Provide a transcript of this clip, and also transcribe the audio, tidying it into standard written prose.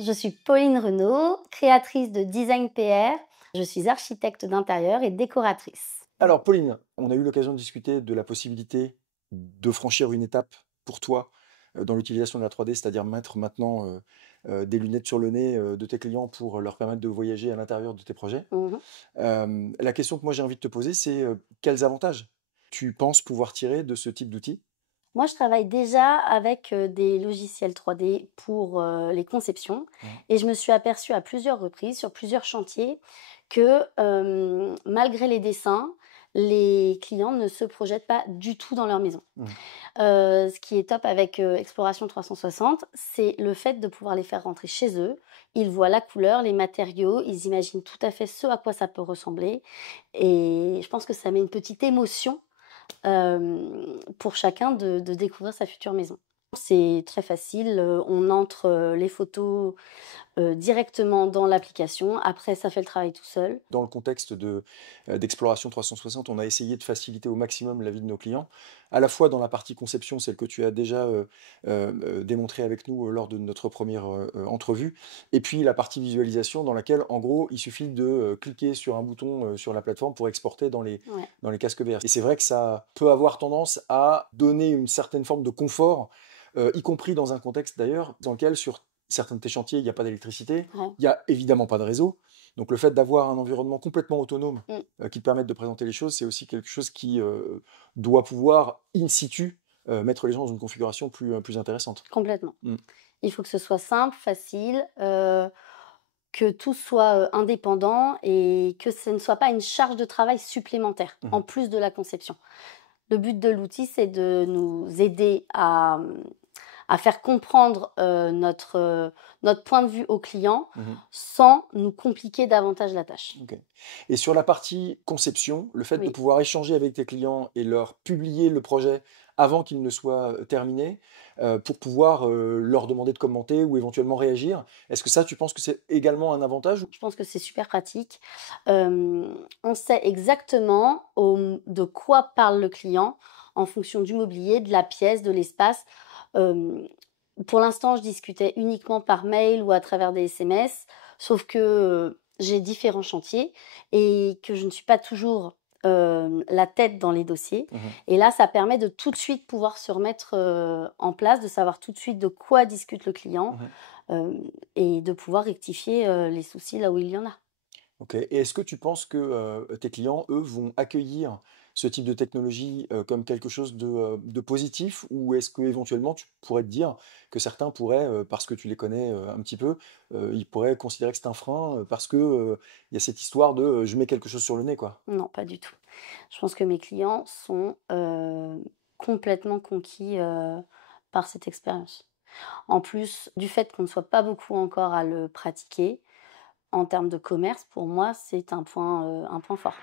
Je suis Pauline Renaud, créatrice de Design PR. Je suis architecte d'intérieur et décoratrice. Alors Pauline, on a eu l'occasion de discuter de la possibilité de franchir une étape pour toi, dans l'utilisation de la 3D, c'est-à-dire mettre maintenant, des lunettes sur le nez, de tes clients pour leur permettre de voyager à l'intérieur de tes projets. Mmh. La question que moi j'ai envie de te poser, c'est, quels avantages tu penses pouvoir tirer de ce type d'outil? Moi, je travaille déjà avec, des logiciels 3D pour, les conceptions Mmh. et je me suis aperçue à plusieurs reprises, sur plusieurs chantiers, que, malgré les dessins, les clients ne se projettent pas du tout dans leur maison. Mmh. Ce qui est top avec, Exploration 360, c'est le fait de pouvoir les faire rentrer chez eux. Ils voient la couleur, les matériaux, ils imaginent tout à fait ce à quoi ça peut ressembler et je pense que ça met une petite émotion pour chacun de découvrir sa future maison. C'est très facile, on entre, les photos, directement dans l'application. Après ça fait le travail tout seul. Dans le contexte d'Exploration 360, on a essayé de faciliter au maximum la vie de nos clients, à la fois dans la partie conception, celle que tu as déjà, démontrée avec nous, lors de notre première entrevue, et puis la partie visualisation dans laquelle, en gros, il suffit de, cliquer sur un bouton, sur la plateforme pour exporter Ouais, dans les casques VR. Et c'est vrai que ça peut avoir tendance à donner une certaine forme de confort, y compris dans un contexte d'ailleurs dans lequel sur certains de tes chantiers, il y a pas d'électricité, ouais. il y a évidemment pas de réseau. Donc le fait d'avoir un environnement complètement autonome, Mmh. qui te permette de présenter les choses, c'est aussi quelque chose qui, doit pouvoir in situ, mettre les gens dans une configuration plus intéressante. Complètement. Mmh. Il faut que ce soit simple, facile, que tout soit, indépendant et que ce ne soit pas une charge de travail supplémentaire, Mmh. en plus de la conception. Le but de l'outil, c'est de nous aider à faire comprendre, notre point de vue au client, Mmh. sans nous compliquer davantage la tâche. OK. Et sur la partie conception, le fait de Oui. pouvoir échanger avec tes clients et leur publier le projet avant qu'il ne soit, terminé, pour pouvoir, leur demander de commenter ou éventuellement réagir, est-ce que ça, tu penses que c'est également un avantage? Je pense que c'est super pratique. On sait exactement de quoi parle le client en fonction du mobilier, de la pièce, de l'espace. Hem, pour l'instant, je discutais uniquement par mail ou à travers des SMS, sauf que, j'ai différents chantiers et que je ne suis pas toujours, la tête dans les dossiers Mmh. et là, ça permet de tout de suite pouvoir se remettre, en place, de savoir tout de suite de quoi discute le client, Mmh. et de pouvoir rectifier, les soucis là où il y en a. OK, et est-ce que tu penses que, tes clients, eux, vont accueillir ce type de technologie, comme quelque chose de positif? Ou est-ce qu'éventuellement tu pourrais te dire que certains pourraient, parce que tu les connais, un petit peu, ils pourraient considérer que c'est un frein, parce que, il y a cette histoire de, «Je mets quelque chose sur le nez», quoi? Non, pas du tout. Je pense que mes clients sont, complètement conquis, par cette expérience. En plus du fait qu'on ne soit pas beaucoup encore à le pratiquer, en termes de commerce, pour moi, c'est un point fort.